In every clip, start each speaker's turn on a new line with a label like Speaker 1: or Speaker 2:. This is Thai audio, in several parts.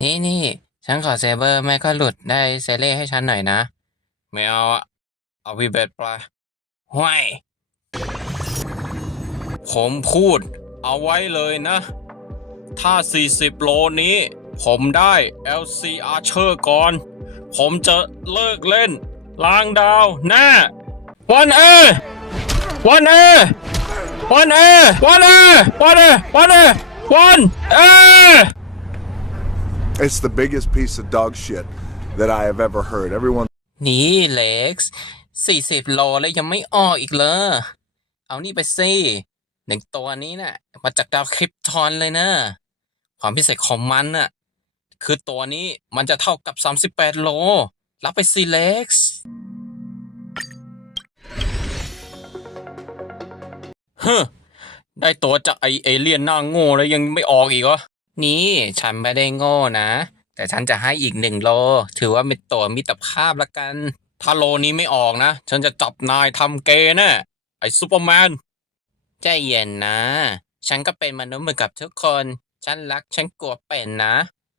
Speaker 1: นี่ฉันขอเซเบอร์ไม่ก็หลุดได้เซเล่ให้ฉันหน่อยนะไม่เอาอะเอาวีเบตปลาห้วยผมพูดเอาไว้เลยนะถ้า40 โลนี้ผมได้ LC Archer ก่อนผมจะเลิกเล่นล้างดาวแน่วันเอวันเอวันเอวันเอวันเอวันเอวันเอ
Speaker 2: It's the biggest piece of dog shit that I have ever heard. Everyone
Speaker 1: นี่เล็กซ์40 โลแล้วยังไม่ออกอีกเลยเอานี่ไปสิ1 ตัวนี้น่ะมาจากดาวคริปทอนเลยนะความพิเศษของมันน่ะคือตัวนี้มันจะเท่ากับ38 โลรับไปสิเล็กซ์ฮึได้ตัวจากไอเอเลี่ยนหน้าโง่แล้วยังไม่ออกอีกเหรอนี่ฉันไม่ได้โง่นะแต่ฉันจะให้อีก1 โลถือว่าเป็นตัวมิตรภาพละกันถ้าโลนี้ไม่ออกนะฉันจะจับนายทำเกย์แน่ไอซูเปอร์แมนใจเย็นนะฉันก็เป็นมนุษย์เหมือนกับทุกคนฉันรักฉันกลัวเป็นนะ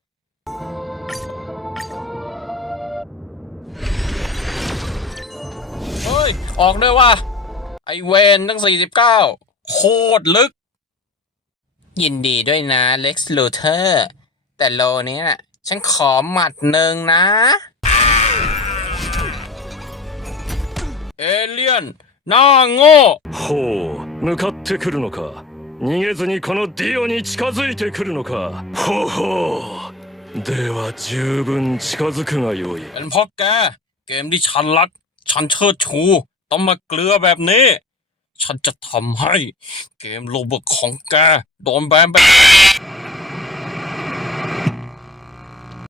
Speaker 1: เฮ้ยออกด้วยว่ะไอเวนตั้ง49โคตรลึกยินดีด้วยนะเล็กซ์ลูเทอร์แต่โลนี้น่ะฉันขอหมัดหนึ่งนะเอเลี่ยนหน้าโง่
Speaker 3: ほう、向かってくるのか。逃げずにこのディオに近づいてくるのか。ほうほう。では十分近づくがよい。
Speaker 1: เป็นเพราะแกเกมที่ฉันรักฉันเชิดชูต้องมาเกลือแบบนี้ฉันจะทำให้เกมโรบอทของแกโดนแบนไป